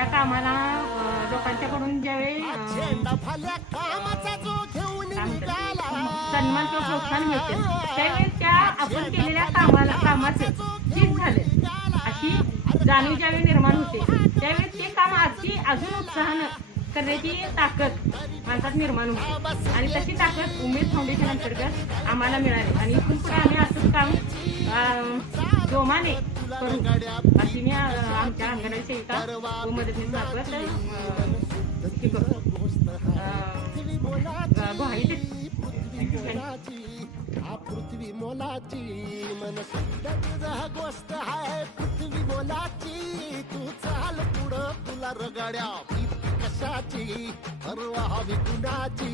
त्या कामाला लोकांच्याकडून ज्यावेळी सन्मान किंवा प्रोत्साहन मिळते त्यावेळी त्या आपण केलेल्या कामाचं चीज झाले अशी जाणीव ज्यावेळी निर्माण होते त्यावेळी ते काम अजून उत्साहानं करण्याची ताकद माणसात निर्माण होते आणि तशी ताकद उमेद फाउंडेशन अंतर्गत आम्हाला मिळाली आणि इथून पुढे आम्ही असंच काम जोमाने करू अशी मी आमच्या अंगणवाडी सेविका व मदतनीस मार्फत हे करतो गुहारी देते. पृथ्वी मोलाची मन गोष्ट आहे पृथ्वी मोलाची तू चाल पुढं तुला रगड्या कशाची परवा हवी कुणाची